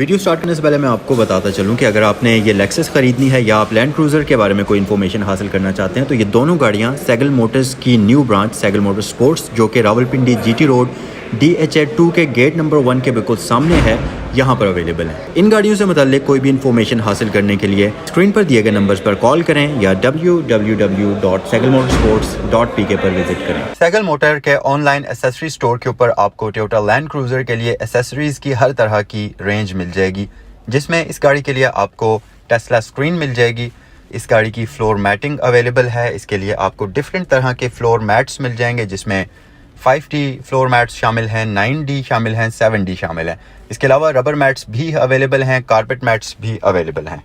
Video start करने से पहले मैं आपको बताता चलूं कि अगर आपने ये लेक्सस ख़रीदनी है या आप लैंड क्रूज़र के बारे में कोई इन्फॉर्मेशन हासिल करना चाहते हैं तो ये दोनों गाड़ियां सैगल मोटर्स की new branch Sehgal motor sports जो कि रावलपिंडी जीटी रोड DHA2 के गेट नंबर 1 के बिल्कुल सामने है, यहाँ पर अवेलेबल है। इन गाड़ियों से मुताल्लिक कोई भी इन्फॉर्मेशन हासिल करने के लिए स्क्रीन पर दिए गए नंबर्स पर कॉल करें या www.sagalmotorsports.pk पर विजिट करें। सैगल मोटर के ऑनलाइन एसेसरी स्टोर के ऊपर आपको टोयोटा लैंड क्रूज़र के लिए एसेसरीज की हर तरह की रेंज मिल जाएगी, जिसमें इस गाड़ी के लिए आपको टेस्ला स्क्रीन मिल जाएगी। इस गाड़ी की फ्लोर मैटिंग अवेलेबल है। इसके लिए आपको डिफरेंट तरह के फ्लोर मैट्स मिल जाएंगे, जिसमें 5D फ्लोर मैट्स शामिल हैं, 9D शामिल हैं, 7D शामिल हैं। इसके अलावा रबर मैट्स भी अवेलेबल हैं, कारपेट मैट्स भी अवेलेबल हैं।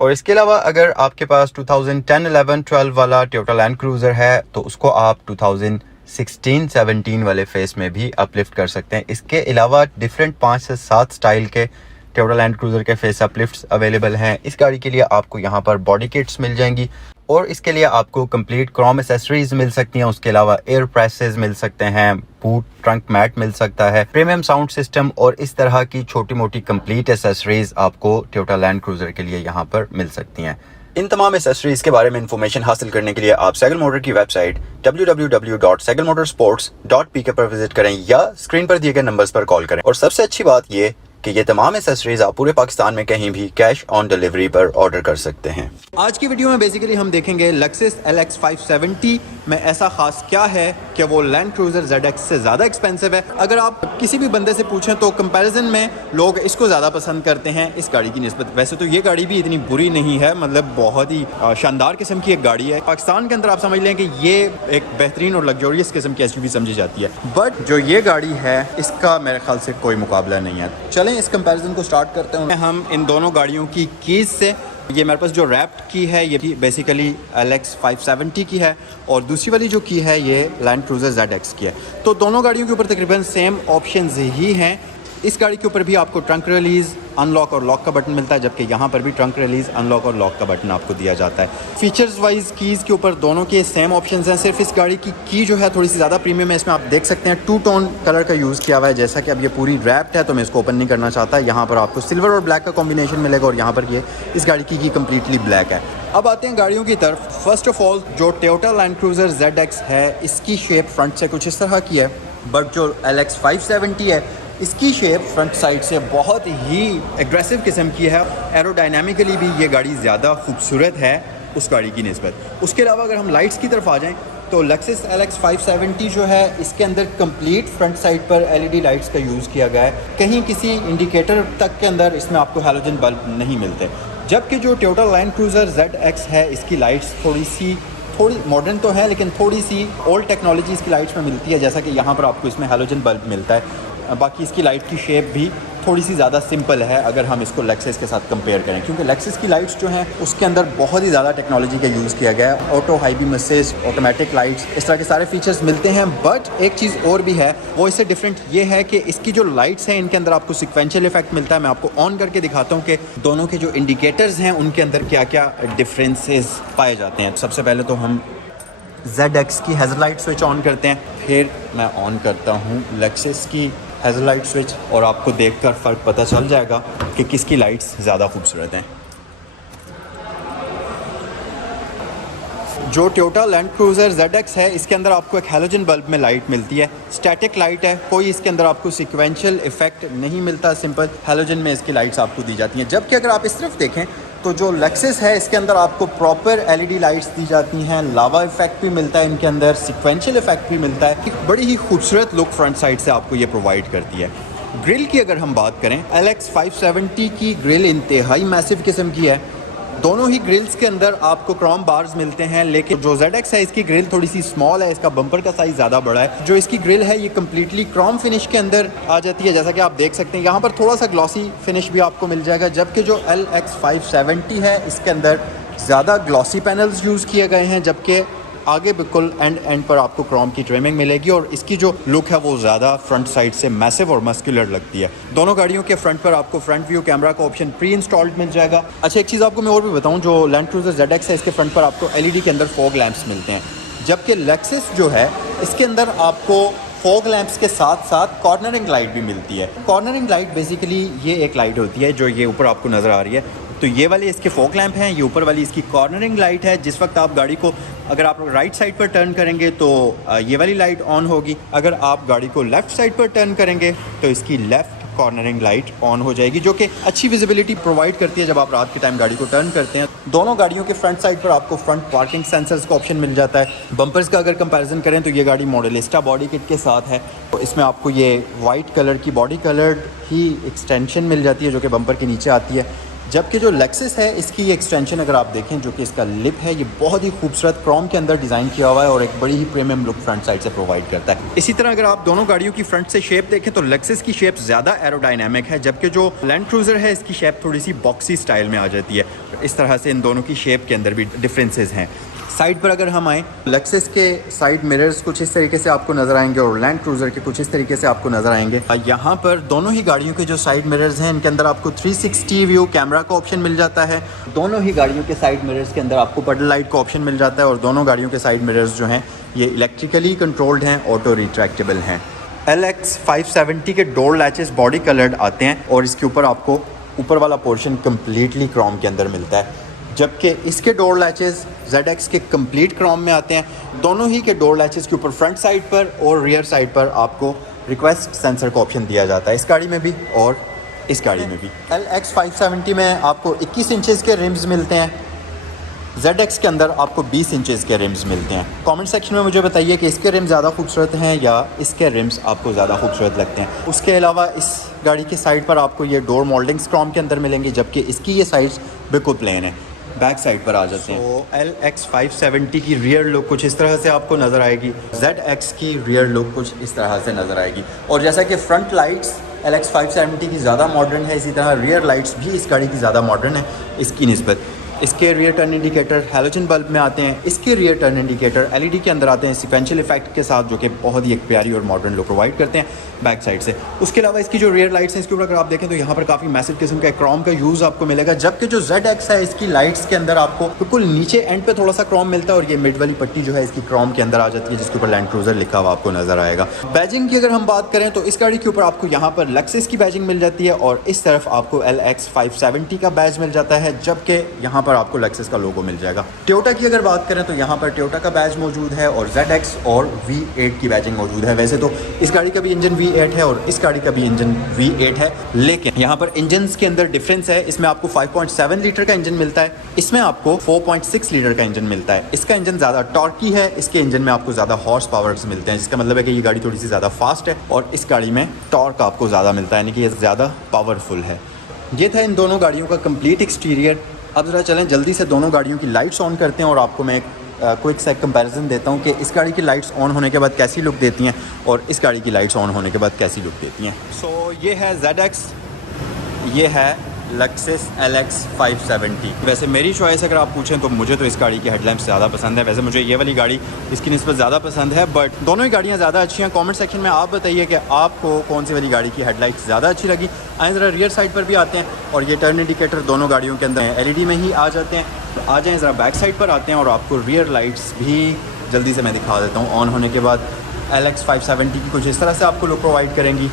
और इसके अलावा अगर आपके पास 2010, 11, 12 वाला टोयोटा लैंड क्रूज़र है तो उसको आप 2016, 17 वाले फेस में भी अपलिफ्ट कर सकते हैं। इसके अलावा डिफरेंट 5 से 7 स्टाइल के टोयोटा लैंड क्रूज़र के फेस अपलिफ्ट्स अवेलेबल हैं। इस गाड़ी के लिए आपको यहाँ पर बॉडी किट्स मिल जाएंगी और इसके लिए आपको कंप्लीट क्रोम एसेसरीज मिल सकती हैं। उसके अलावा एयर प्रेसेस मिल सकते हैं, बूट ट्रंक मैट मिल सकता है, प्रीमियम साउंड सिस्टम और इस तरह की छोटी मोटी कंप्लीट एसेसरीज आपको टोयोटा लैंड क्रूज़र के लिए यहाँ पर मिल सकती हैं। इन तमाम एसेसरीज के बारे में इंफॉर्मेशन हासिल करने के लिए आप सैगल मोटर की वेबसाइट www.sagalmotorsports.pk पर विजिट करें या स्क्रीन पर दिए गए नंबर्स पर कॉल करें। और सबसे अच्छी बात ये कि ये तमाम एसेसरीज आप पूरे पाकिस्तान में कहीं भी कैश ऑन डिलीवरी पर ऑर्डर कर सकते हैं। आज की वीडियो में बेसिकली हम देखेंगे लेक्सस LX 570 में ऐसा खास क्या है कि वो लैंड क्रूज़र ZX से ज़्यादा एक्सपेंसिव है। अगर आप किसी भी बंदे से पूछें तो कंपैरिजन में लोग इसको ज़्यादा पसंद करते हैं इस गाड़ी की निस्बत। वैसे तो ये गाड़ी भी इतनी बुरी नहीं है, मतलब बहुत ही शानदार किस्म की एक गाड़ी है। पाकिस्तान के अंदर आप समझ लें कि ये एक बेहतरीन और लग्जरियस किस्म की SUV समझी जाती है, बट जो ये गाड़ी है इसका मेरे ख्याल से कोई मुकाबला नहीं है। चलें इस कंपैरिजन को स्टार्ट करते हैं हम इन दोनों गाड़ियों की कीज़ से। ये मेरे पास जो रैप्ड की है ये बेसिकली LX 570 की है और दूसरी वाली जो की है ये लैंड क्रूज़र ZX की है। तो दोनों गाड़ियों के ऊपर तकरीबन सेम ऑप्शंस ही हैं। इस गाड़ी के ऊपर भी आपको ट्रंक रिलीज़, अनलॉक और लॉक का बटन मिलता है, जबकि यहाँ पर भी ट्रंक रिलीज़, अनलॉक और लॉक का बटन आपको दिया जाता है। फीचर्स वाइज कीज़ के ऊपर दोनों के सेम ऑप्शंस हैं। सिर्फ इस गाड़ी की जो है थोड़ी सी ज़्यादा प्रीमियम है। इसमें आप देख सकते हैं 2 टोन कलर का यूज़ किया हुआ है। जैसा कि अब ये पूरी रैप्ड है तो मैं इसको ओपन नहीं करना चाहता। यहाँ पर आपको सिल्वर और ब्लैक का कॉम्बिनेशन मिलेगा और यहाँ पर ये इस गाड़ी की कम्प्लीटली ब्लैक है। अब आते हैं गाड़ियों की तरफ। फर्स्ट ऑफ ऑल जो टोयोटा लैंड क्रूज़र ZX है इसकी शेप फ्रंट से कुछ इस तरह की है, बट जो LX 570 है इसकी शेप फ्रंट साइड से बहुत ही एग्रेसिव किस्म की है। एरोडायनामिकली भी ये गाड़ी ज़्यादा खूबसूरत है उस गाड़ी की निस्बत। उसके अलावा अगर हम लाइट्स की तरफ आ जाएं तो लेक्सस LX 570 जो है इसके अंदर कंप्लीट फ्रंट साइड पर LED लाइट्स का यूज़ किया गया है। कहीं किसी इंडिकेटर तक के अंदर इसमें आपको हैलोजन बल्ब नहीं मिलते, जबकि जो टोयोटा लैंड क्रूज़र ZX है इसकी लाइट्स थोड़ी मॉडर्न तो है लेकिन थोड़ी सी ओल्ड टेक्नोलॉजी इसकी लाइट्स में मिलती है। जैसा कि यहाँ पर आपको इसमें हैलोजन बल्ब मिलता है। बाकी इसकी लाइट की शेप भी थोड़ी सी ज़्यादा सिंपल है अगर हम इसको लेक्सस के साथ कंपेयर करें, क्योंकि लेक्सस की लाइट्स जो हैं उसके अंदर बहुत ही ज़्यादा टेक्नोलॉजी का यूज़ किया गया है। Auto high beam assist, automatic lights, इस तरह के सारे फीचर्स मिलते हैं। बट एक चीज़ और भी है, वो इससे डिफरेंट ये है कि इसकी जो लाइट्स हैं इनके अंदर आपको सिक्वेंशियल इफेक्ट मिलता है। मैं आपको ऑन करके दिखाता हूँ कि दोनों के जो इंडिकेटर्स हैं उनके अंदर क्या क्या डिफरेंसेस पाए जाते हैं। सबसे पहले तो हम ZX की हेडलाइट स्विच ऑन करते हैं, फिर मैं ऑन करता हूँ लेक्सस की हेडलाइट स्विच और आपको देखकर फ़र्क पता चल जाएगा कि किसकी लाइट्स ज़्यादा खूबसूरत हैं। जो टोयोटा लैंड क्रूज़र ZX है इसके अंदर आपको एक हैलोजन बल्ब में लाइट मिलती है, स्टैटिक लाइट है, कोई इसके अंदर आपको सिक्वेंशियल इफेक्ट नहीं मिलता, सिंपल हैलोजन में इसकी लाइट्स आपको दी जाती हैं। जबकि अगर आप इस तरफ देखें तो जो लेक्सस है इसके अंदर आपको प्रॉपर LED लाइट्स दी जाती हैं, लावा इफेक्ट भी मिलता है इनके अंदर, सिक्वेंशियल इफेक्ट भी मिलता है। एक बड़ी ही खूबसूरत लुक फ्रंट साइड से आपको ये प्रोवाइड करती है। ग्रिल की अगर हम बात करें, LX 570 की ग्रिल इंतहाई मैसिव किस्म की है। दोनों ही ग्रिल्स के अंदर आपको क्रोम बार्स मिलते हैं, लेकिन जो ZX है इसकी ग्रिल थोड़ी सी स्मॉल है, इसका बम्पर का साइज़ ज़्यादा बड़ा है। जो इसकी ग्रिल है ये कम्प्लीटली क्रोम फिनिश के अंदर आ जाती है, जैसा कि आप देख सकते हैं। यहाँ पर थोड़ा सा ग्लॉसी फिनिश भी आपको मिल जाएगा, जबकि जो LX 570 है इसके अंदर ज़्यादा ग्लॉसी पैनल्स यूज़ किए गए हैं, जबकि आगे बिल्कुल एंड पर आपको क्रोम की ट्रिमिंग मिलेगी और इसकी जो लुक है वो ज़्यादा फ्रंट साइड से मैसिव और मस्कुलर लगती है। दोनों गाड़ियों के फ्रंट पर आपको फ्रंट व्यू कैमरा का ऑप्शन प्री इंस्टॉल्ड मिल जाएगा। अच्छा, एक चीज़ आपको मैं और भी बताऊं, जो लैंड क्रूज़र ZX है इसके फ्रंट पर आपको LED के अंदर फॉग लैंप्स मिलते हैं, जबकि लेक्सस जो है इसके अंदर आपको फॉग लैंप्स के साथ साथ कॉर्नरिंग लाइट भी मिलती है। कॉर्नरिंग लाइट बेसिकली ये एक लाइट होती है जो ये ऊपर आपको नज़र आ रही है, तो ये वाले इसके फॉग लैंप हैं, ये ऊपर वाली इसकी कॉर्नरिंग लाइट है। जिस वक्त आप गाड़ी को अगर आप राइट साइड पर टर्न करेंगे तो ये वाली लाइट ऑन होगी, अगर आप गाड़ी को लेफ़्ट साइड पर टर्न करेंगे तो इसकी लेफ़्ट कॉर्नरिंग लाइट ऑन हो जाएगी, जो कि अच्छी विजिबिलिटी प्रोवाइड करती है जब आप रात के टाइम गाड़ी को टर्न करते हैं। दोनों गाड़ियों के फ्रंट साइड पर आपको फ्रंट पार्किंग सेंसर्स का ऑप्शन मिल जाता है। बम्पर्स का अगर कंपैरिजन करें तो ये गाड़ी मॉडलिस्टा बॉडी किट के साथ है, तो इसमें आपको ये वाइट कलर की बॉडी कलर्ड ही एक्सटेंशन मिल जाती है जो कि बम्पर के नीचे आती है। जबकि जो लेक्सस है इसकी ये एक्सटेंशन अगर आप देखें, जो कि इसका लिप है, ये बहुत ही खूबसूरत क्रोम के अंदर डिज़ाइन किया हुआ है और एक बड़ी ही प्रीमियम लुक फ्रंट साइड से प्रोवाइड करता है। इसी तरह अगर आप दोनों गाड़ियों की फ्रंट से शेप देखें तो लेक्सस की शेप ज़्यादा एरोडायनामिक है, जबकि जो लैंड क्रूज़र है इसकी शेप थोड़ी सी बॉक्सी स्टाइल में आ जाती है। इस तरह से इन दोनों की शेप के अंदर भी डिफरेंसेस हैं। साइड पर अगर हम आएँ, लेक्सस के साइड मिरर्स कुछ इस तरीके से आपको नज़र आएंगे और लैंड क्रूज़र के कुछ इस तरीके से आपको नज़र आएंगे। यहाँ पर दोनों ही गाड़ियों के जो साइड मिरर्स हैं इनके अंदर आपको 360 व्यू कैमरा का ऑप्शन मिल जाता है। दोनों ही गाड़ियों के साइड मिरर्स के अंदर आपको पडल लाइट का ऑप्शन मिल जाता है और दोनों गाड़ियों के साइड मिरर्स जो हैं ये इलेक्ट्रिकली कंट्रोल्ड हैं, ऑटो रिट्रैक्टेबल हैं। LX 570 के डोर लैचेस बॉडी कलर्ड आते हैं और इसके ऊपर आपको ऊपर वाला पोर्शन कम्प्लीटली क्रोम के अंदर मिलता है, जबकि इसके डोर लैचेस ZX के कंप्लीट क्रोम में आते हैं। दोनों ही के डोर लैचेस के ऊपर फ्रंट साइड पर और रियर साइड पर आपको रिक्वेस्ट सेंसर का ऑप्शन दिया जाता है, इस गाड़ी में भी और इस गाड़ी में भी। LX 570 में आपको 21 इंचेस के रिम्स मिलते हैं, ZX के अंदर आपको 20 इंचेस के रिम्स मिलते हैं। कमेंट सेक्शन में मुझे बताइए कि इसके रिम्स ज़्यादा खूबसूरत हैं या इसके रिम्स आपको ज़्यादा खूबसूरत लगते हैं। उसके अलावा इस गाड़ी की साइड पर आपको ये डोर मोल्डिंग्स क्रोम के अंदर मिलेंगी, जबकि इसकी ये साइड्स बिल्कुल प्लेन है। बैक साइड पर आ जाते हैं तो LX 570 की रियर लुक कुछ इस तरह से आपको नज़र आएगी, ZX की रियर लुक कुछ इस तरह से नज़र आएगी। और जैसा कि फ्रंट लाइट्स LX 570 की ज़्यादा मॉडर्न है, इसी तरह रियर लाइट्स भी इस गाड़ी की ज़्यादा मॉडर्न है इसकी निस्बत। इसके rear turn indicator halogen bulb में आते हैं, इसके रियर टर्न इंडिकेटर LED के अंदर आते हैं सीक्वेंशियल इफेक्ट के साथ, जो कि बहुत ही एक प्यारी और मॉडर्न लुक प्रोवाइड करते हैं बैक साइड से। उसके अलावा इसकी जो रियर लाइट्स हैं इसके ऊपर अगर आप देखें तो यहाँ पर काफ़ी मैसिव किस्म का क्रोम का यूज़ आपको मिलेगा, जबकि जो ZX है इसकी लाइट्स के अंदर आपको बिल्कुल नीचे एंड पे थोड़ा सा क्रोम मिलता है और ये मिड वाली पट्टी जो है इसकी क्रोम के अंदर आ जाती है, जिसके ऊपर लैंड क्रूजर लिखा हुआ आपको नजर आएगा। बैजिंग की अगर हम बात करें तो इस गाड़ी के ऊपर आपको यहाँ पर लेक्सस की बैजिंग मिल जाती है और इस तरफ आपको LX 570 का बैज मिल जाता है, जबकि यहाँ पर आपको लेक्सस का लोगो मिल जाएगा। टोयोटा की अगर बात करें तो यहाँ पर टोयोटा का बैज मौजूद है और ZX और V8 की बैजिंग मौजूद है। वैसे तो इस गाड़ी का भी इंजन V8 है और इस गाड़ी का भी इंजन V8 है, लेकिन यहाँ पर इंजन के अंदर डिफरेंस है। इसमें आपको 5.7 लीटर का इंजन मिलता है, इसमें आपको 4.6 लीटर का इंजन मिलता है। इसका इंजन ज़्यादा टॉर्की है, इसके इंजन में आपको ज़्यादा हॉर्स पावर्स मिलते हैं, जिसका मतलब है कि ये गाड़ी थोड़ी सी ज़्यादा फास्ट है और इस गाड़ी में टॉर्क आपको ज़्यादा मिलता है, यानी कि ये ज़्यादा पावरफुल है। ये था इन दोनों गाड़ियों का कंप्लीट एक्सटीरियर। अब ज़रा चलें जल्दी से दोनों गाड़ियों की लाइट्स ऑन करते हैं और आपको मैं क्विक सा कंपैरिजन देता हूँ कि इस गाड़ी की लाइट्स ऑन होने के बाद कैसी लुक देती हैं और इस गाड़ी की लाइट्स ऑन होने के बाद कैसी लुक देती हैं। सो ये है ZX, ये है Lexus LX 570। वैसे मेरी चॉइस अगर आप पूछें तो मुझे तो इस गाड़ी की हेडलैम्प ज़्यादा पसंद है। वैसे मुझे ये वाली गाड़ी इसकी निस्बत ज़्यादा पसंद है, बट दोनों ही गाड़ियाँ ज़्यादा अच्छी हैं। कमेंट सेक्शन में आप बताइए कि आपको कौन सी वाली गाड़ी की हेडलाइट्स ज़्यादा अच्छी लगी। आए ज़रा रियर साइड पर भी आते हैं और ये टर्न इंडिकेटर दोनों गाड़ियों के अंदर LED में ही आ जाते हैं। आ जाएँ ज़रा बैक साइड पर आते हैं और आपको रियर लाइट्स भी जल्दी से मैं दिखा देता हूँ। ऑन होने के बाद LX 570 की कुछ इस तरह से आपको लुक प्रोवाइड करेंगी,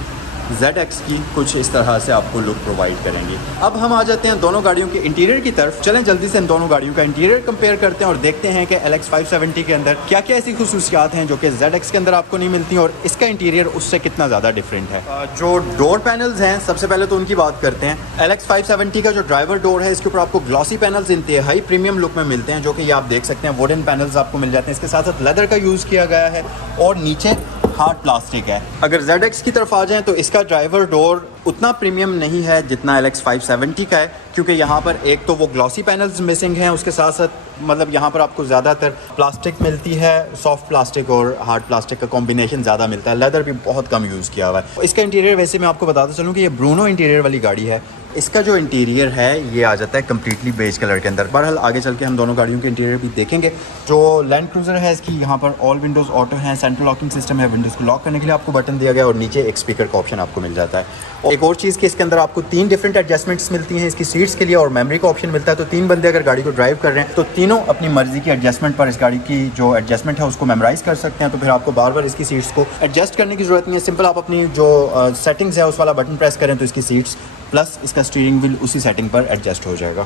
ZX की कुछ इस तरह से आपको लुक प्रोवाइड करेंगी। अब हम आ जाते हैं दोनों गाड़ियों के इंटीरियर की तरफ। चलें जल्दी से इन दोनों गाड़ियों का इंटीरियर कंपेयर करते हैं और देखते हैं कि LX 570 के अंदर क्या क्या ऐसी खुसूसियात हैं जो कि ZX के अंदर आपको नहीं मिलती और इसका इंटीरियर उससे कितना ज़्यादा डिफरेंट है। जो डोर पैनल्स हैं सबसे पहले तो उनकी बात करते हैं। LX 570 का जो ड्राइवर डोर है इसके ऊपर आपको ग्लॉसी पैनल्स इंतहाई प्रीमियम लुक में मिलते हैं, जो कि ये आप देख सकते हैं वुडन पैनल्स आपको मिल जाते हैं। इसके साथ साथ लेदर का यूज़ किया गया है और नीचे हार्ड प्लास्टिक है। अगर ZX की तरफ आ जाएं तो इसका ड्राइवर डोर उतना प्रीमियम नहीं है जितना LX 570 का है, क्योंकि यहाँ पर एक तो वो ग्लॉसी पैनल्स मिसिंग हैं, उसके साथ साथ मतलब यहाँ पर आपको ज़्यादातर प्लास्टिक मिलती है, सॉफ्ट प्लास्टिक और हार्ड प्लास्टिक का कॉम्बिनेशन ज़्यादा मिलता है। लेदर भी बहुत कम यूज़ किया हुआ है। इसका इंटीरियर वैसे मैं आपको बताता चलूँ कि ये ब्रूनो इंटीरियर वाली गाड़ी है इसका जो इंटीरियर है ये आ जाता है कम्प्लीटली बेज कलर के अंदर। बहरहाल आगे चल के हम दोनों गाड़ियों के इंटीरियर भी देखेंगे। जो लैंड क्रूज़र है इसकी यहाँ पर ऑल विंडोज़ ऑटो हैं, सेंट्रल लॉकिंग सिस्टम है, विंडोज़ को लॉक करने के लिए आपको बटन दिया गया और नीचे एक स्पीकर का ऑप्शन आपको मिल जाता है। और एक और चीज़ कि इसके अंदर आपको 3 डिफरेंट एडजस्टमेंट्स मिलती हैं इसकी सीट्स के लिए और मेमोरी का ऑप्शन मिलता है। तो 3 बंदे अगर गाड़ी को ड्राइव कर रहे हैं तो तीनों अपनी मर्जी की एडजस्टमेंट पर इस गाड़ी की जो एडजस्टमेंट है उसको मेमोराइज कर सकते हैं। तो फिर आपको बार बार इसकी सीट्स को एडजस्ट करने की ज़रूरत नहीं है। सिंपल आप अपनी जो सेटिंग्स है उस वाला बटन प्रेस करें तो इसकी सीट्स प्लस इसका स्टीयरिंग व्हील उसी सेटिंग पर एडजस्ट हो जाएगा।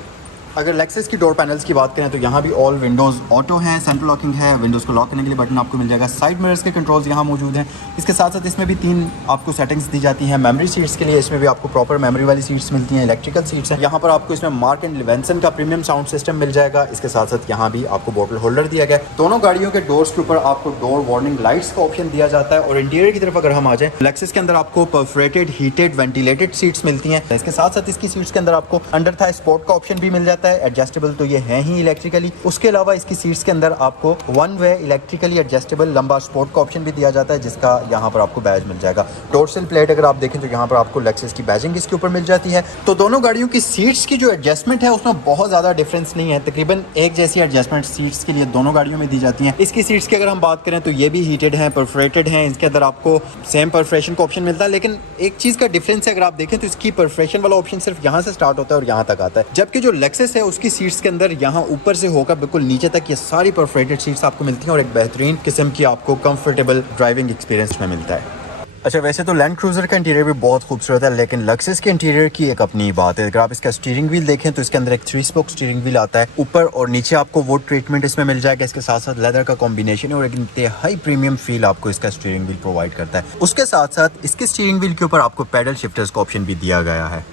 अगर लेक्सस की डोर पैनल्स की बात करें तो यहाँ भी ऑल विंडोज़ ऑटो है, सेंट्रल लॉकिंग है, विंडोज़ को लॉक करने के लिए बटन आपको मिल जाएगा। साइड मिरर्स के कंट्रोल्स यहाँ मौजूद हैं। इसके साथ साथ इसमें भी 3 आपको सेटिंग्स दी जाती हैं मेमोरी सीट्स के लिए। इसमें भी आपको प्रॉपर मेमोरी वाली सीट्स मिलती हैं, इलेक्ट्रिकल सीट्स हैं। यहाँ पर आपको इसमें मार्क एंड लेवेंसन का प्रीमियम साउंड सिस्टम मिल जाएगा। इसके साथ साथ यहाँ भी आपको बोतल होल्डर दिया गया है। दोनों गाड़ियों के डोर्स के ऊपर आपको डोर वार्निंग लाइट्स का ऑप्शन दिया जाता है। और इंटीरियर की तरफ अगर हम आ जाएं, लेक्सस के अंदर आपको परफोरेटेड हीटेड वेंटिलेटेड सीट्स मिलती हैं। इसके साथ साथ इसकी सीट्स के अंदर आपको अंडर थाई स्पोर्ट का ऑप्शन भी मिल जाता है। एडजस्टेबल तो ये है ही इलेक्ट्रिकली। उसके अलावा इसकी सीट्स के अंदर आपको 1 वे इलेक्ट्रिकली एडजस्टेबल लंबा स्पोर्ट का ऑप्शन भी दिया जाता है, जिसका यहाँ पर आपको बैज मिल जाएगा। डोर्सल प्लेट अगर आप देखें तो यहाँ पर आपको लेक्सस की बैजिंग इसके ऊपर मिल जाती है। तो दोनों गाड़ियों की सीट्स की जो एडजस्टमेंट है उसमें बहुत ज़्यादा डिफरेंस नहीं है। तकरीबन एक जैसी एडजस्टमेंट सीट्स के लिए दोनों गाड़ियों में दी जाती हैं। इसकी सीट्स की अगर हम बात करें तो ये भी हीटेड हैं, परफोरेटेड हैं। इसके अंदर आपको सेम परफोरेशन का ऑप्शन मिलता है, लेकिन एक चीज़ का डिफरेंस है अगर आप देखें तो इसकी परफोरेशन वाला ऑप्शन सिर्फ यहाँ से स्टार्ट होता है और यहाँ तक आता है, जबकि जो लेक्सस है उसकी सीट्स के अंदर यहाँ ऊपर से होकर बिल्कुल नीचे तक ये सारी परफोरेटेड सीट्स आपको मिलती हैं और एक बेहतरीन किस्म की आपको कंफर्टेबल ड्राइविंग एक्सपीरियंस में मिलता है। अच्छा, वैसे तो लैंड क्रूज़र का इंटीरियर भी बहुत खूबसूरत है, लेकिन लेक्सस के इंटीरियर की एक अपनी बात है। अगर आप इसका स्टीयरिंग व्हील देखें तो इसके अंदर एक 3 स्पोक स्टीयरिंग व्हील आता है। ऊपर और नीचे आपको वुड ट्रीटमेंट इसमें मिल जाएगा। इसके साथ साथ लेदर का कॉम्बिनेशन है और एक इंतहाई प्रीमियम फील आपको इसका स्टीयरिंग व्हील प्रोवाइड करता है। उसके साथ साथ इसके स्टीयरिंग व्हील के ऊपर आपको पैडल शिफ्टर्स का ऑप्शन भी दिया गया है,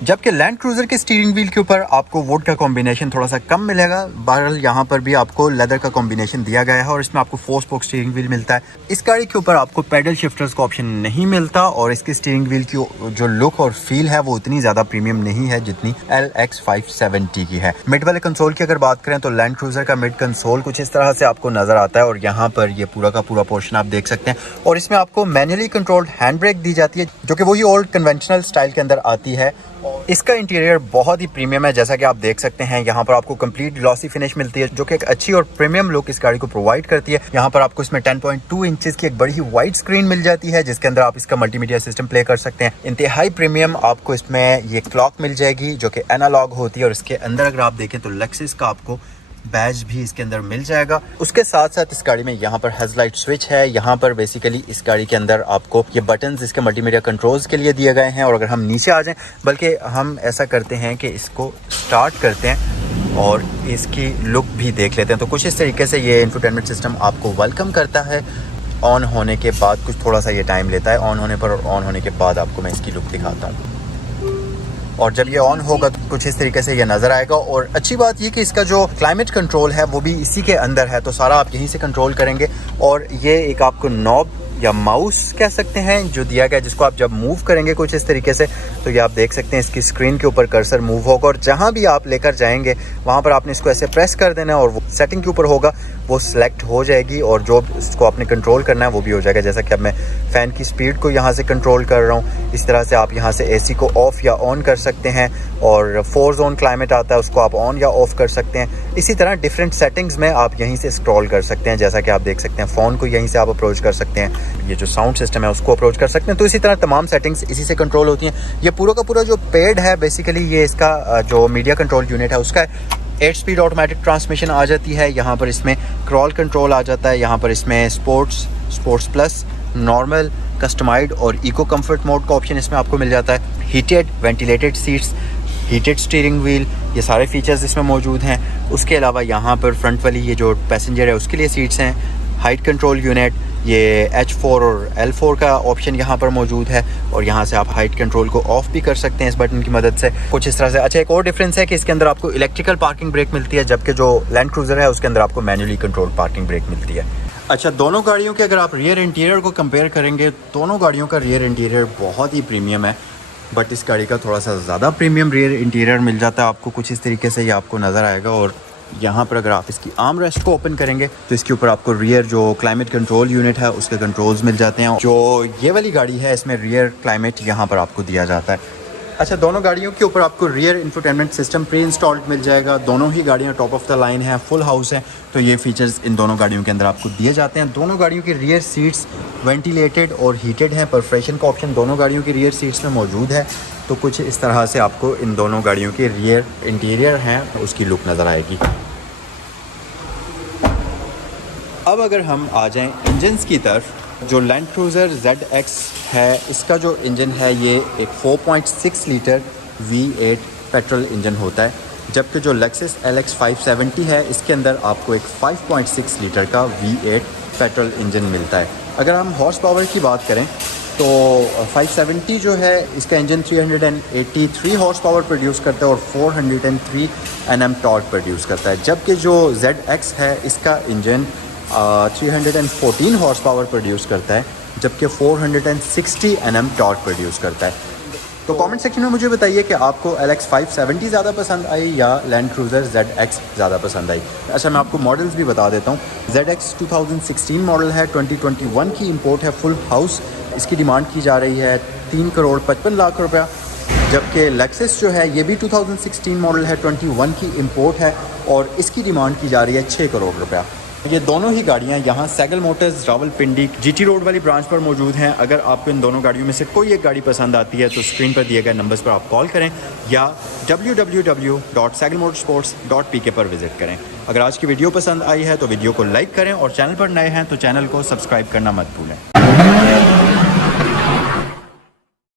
जबकि लैंड क्रूज़र के स्टीयरिंग व्हील के ऊपर आपको वुड का कॉम्बिनेशन थोड़ा सा कम मिलेगा। बहरहाल यहाँ पर भी आपको लेदर का कॉम्बिनेशन दिया गया है और इसमें आपको 4 स्पोक स्टीयरिंग व्हील मिलता है। इस गाड़ी के ऊपर आपको पैडल शिफ्टर्स का ऑप्शन नहीं मिलता और इसके स्टीयरिंग व्हील की जो लुक और फील है वो उतनी ज़्यादा प्रीमियम नहीं है जितनी LX570 की है। मिड वाले कंसोल की अगर बात करें तो लैंड क्रूज़र का मिड कंसोल कुछ इस तरह से आपको नज़र आता है और यहाँ पर ये पूरा का पूरा पोर्शन आप देख सकते हैं। और इसमें आपको मैनुअली कंट्रोल्ड हैंड ब्रेक दी जाती है, जो कि वही ओल्ड कन्वेंशनल स्टाइल के अंदर आती है। इसका इंटीरियर बहुत ही प्रीमियम है, जैसा कि आप देख सकते हैं। यहाँ पर आपको कंप्लीट ग्लॉसी फिनिश मिलती है, जो कि एक अच्छी और प्रीमियम लुक इस गाड़ी को प्रोवाइड करती है। यहाँ पर आपको इसमें 10.2 इंचेस की एक बड़ी ही वाइड स्क्रीन मिल जाती है, जिसके अंदर आप इसका मल्टीमीडिया सिस्टम प्ले कर सकते हैं। इंतहाई प्रीमियम आपको इसमें ये क्लॉक मिल जाएगी जो कि एनालॉग होती है और इसके अंदर अगर आप देखें तो लेक्सस का आपको बैज भी इसके अंदर मिल जाएगा। उसके साथ साथ इस गाड़ी में यहाँ पर हेडलाइट स्विच है। यहाँ पर बेसिकली इस गाड़ी के अंदर आपको ये बटन्स इसके मल्टीमीडिया कंट्रोल्स के लिए दिए गए हैं। और अगर हम नीचे आ जाएं, बल्कि हम ऐसा करते हैं कि इसको स्टार्ट करते हैं और इसकी लुक भी देख लेते हैं। तो कुछ इस तरीके से ये इंफोटेनमेंट सिस्टम आपको वेलकम करता है। ऑन होने के बाद कुछ थोड़ा सा ये टाइम लेता है ऑन होने पर, और ऑन होने के बाद आपको मैं इसकी लुक दिखाता हूँ। और जब ये ऑन होगा तो कुछ इस तरीके से ये नज़र आएगा। और अच्छी बात ये कि इसका जो क्लाइमेट कंट्रोल है वो भी इसी के अंदर है, तो सारा आप यहीं से कंट्रोल करेंगे। और ये एक आपको नॉब या माउस कह सकते हैं जो दिया गया, जिसको आप जब मूव करेंगे कुछ इस तरीके से तो ये आप देख सकते हैं इसकी स्क्रीन के ऊपर कर्सर मूव होगा और जहाँ भी आप लेकर जाएंगे वहाँ पर आपने इसको ऐसे प्रेस कर देना है और वो सेटिंग के ऊपर होगा, वो सिलेक्ट हो जाएगी और जो इसको आपने कंट्रोल करना है वो भी हो जाएगा। जैसा कि अब मैं फ़ैन की स्पीड को यहाँ से कंट्रोल कर रहा हूँ, इस तरह से आप यहाँ से AC को ऑफ़ या ऑन कर सकते हैं। और 4 जोन क्लाइमेट आता है, उसको आप ऑन या ऑफ़ कर सकते हैं। इसी तरह डिफरेंट सेटिंग्स में आप यहीं से स्क्रॉल कर सकते हैं। जैसा कि आप देख सकते हैं फ़ोन को यहीं से आप अप्रोच कर सकते हैं, ये जो साउंड सिस्टम है उसको अप्रोच कर सकते हैं। तो इसी तरह तमाम सेटिंग्स इसी से कंट्रोल होती हैं। ये पूरा का पूरा जो पेड है बेसिकली ये इसका जो मीडिया कंट्रोल यूनिट है उसका 8 स्पीड ऑटोमेटिक ट्रांसमिशन आ जाती है। यहाँ पर इसमें क्रॉल कंट्रोल आ जाता है। यहाँ पर इसमें स्पोर्ट्स प्लस, नॉर्मल, कस्टमाइज्ड और इको कंफर्ट मोड का ऑप्शन इसमें आपको मिल जाता है। Heated ventilated seats, heated steering wheel, ये सारे फीचर्स इसमें मौजूद हैं। उसके अलावा यहाँ पर फ्रंट वाली ये जो पैसेंजर है उसके लिए सीट्स हैं। हाइट कंट्रोल यूनिट, ये H4 और L4 का ऑप्शन यहाँ पर मौजूद है और यहाँ से आप हाइट कंट्रोल को ऑफ भी कर सकते हैं इस बटन की मदद से, कुछ इस तरह से। अच्छा, एक और डिफरेंस है कि इसके अंदर आपको इलेक्ट्रिकल पार्किंग ब्रेक मिलती है, जबकि जो लैंड क्रूज़र है उसके अंदर आपको मैनुअली कंट्रोल पार्किंग ब्रेक मिलती है। अच्छा, दोनों गाड़ियों के अगर आप रियर इंटीरियर को कंपेयर करेंगे, दोनों गाड़ियों का रियर इंटीरियर बहुत ही प्रीमियम है, बट इस गाड़ी का थोड़ा सा ज़्यादा प्रीमियम रियर इंटीरियर मिल जाता है आपको। कुछ इस तरीके से ये आपको नज़र आएगा। और यहाँ पर अगर आप इसकी आर्म रेस्ट को ओपन करेंगे तो इसके ऊपर आपको रियर जो क्लाइमेट कंट्रोल यूनिट है उसके कंट्रोल्स मिल जाते हैं। जो ये वाली गाड़ी है इसमें रियर क्लाइमेट यहाँ पर आपको दिया जाता है। अच्छा, दोनों गाड़ियों के ऊपर आपको rear infotainment system pre installed मिल जाएगा। दोनों ही गाड़ियाँ टॉप ऑफ द लाइन है, फुल हाउस है, तो ये फीचर्स इन दोनों गाड़ियों के अंदर आपको दिए जाते हैं। दोनों गाड़ियों की रियर सीट्स वेंटिलेटेड और हीटेड हैं। परफोरेशन का ऑप्शन दोनों गाड़ियों की रियर सीट्स में मौजूद है। तो कुछ इस तरह से आपको इन दोनों गाड़ियों के रियर इंटीरियर हैं उसकी लुक नज़र आएगी। अब अगर हम आ जाएं इंजन्स की तरफ, जो लैंड क्रूज़र ZX है इसका जो इंजन है ये एक 4.6 लीटर V8 पेट्रोल इंजन होता है, जबकि जो लेक्सस LX 570 है इसके अंदर आपको एक 5.6 लीटर का V8 पेट्रोल इंजन मिलता है। अगर हम हॉर्स पावर की बात करें तो 570 जो है इसका इंजन 383 हॉर्स पावर प्रोड्यूस करता है और 403 Nm टॉर्क प्रोड्यूस करता है, जबकि जो ZX है इसका इंजन 314 हॉर्स पावर प्रोड्यूस करता है, जबकि 460 Nm टॉर्क प्रोड्यूस करता है। तो कमेंट सेक्शन में मुझे बताइए कि आपको LX 570 ज़्यादा पसंद आई या लैंड क्रूज़र ZX ज़्यादा पसंद आई। अच्छा, मैं आपको मॉडल्स भी बता देता हूँ। ZX 2016 मॉडल है, 2021 की इंपोर्ट है, फुल हाउस। इसकी डिमांड की जा रही है 3,55,00,000 रुपया, जबकि लेक्सस जो है ये भी 2016 मॉडल है, 21 की इंपोर्ट है और इसकी डिमांड की जा रही है 6 करोड़ रुपया। ये दोनों ही गाड़ियाँ यहाँ Sehgal motors Rawalpindi GT road वाली ब्रांच पर मौजूद हैं। अगर आपको इन दोनों गाड़ियों में से कोई एक गाड़ी पसंद आती है तो स्क्रीन पर दिए गए नंबर्स पर आप कॉल करें या www.sagalmotorsports.pk पर विजिट करें। अगर आज की वीडियो पसंद आई है तो वीडियो को लाइक करें और चैनल पर नए हैं तो चैनल को सब्सक्राइब करना मत भूलें।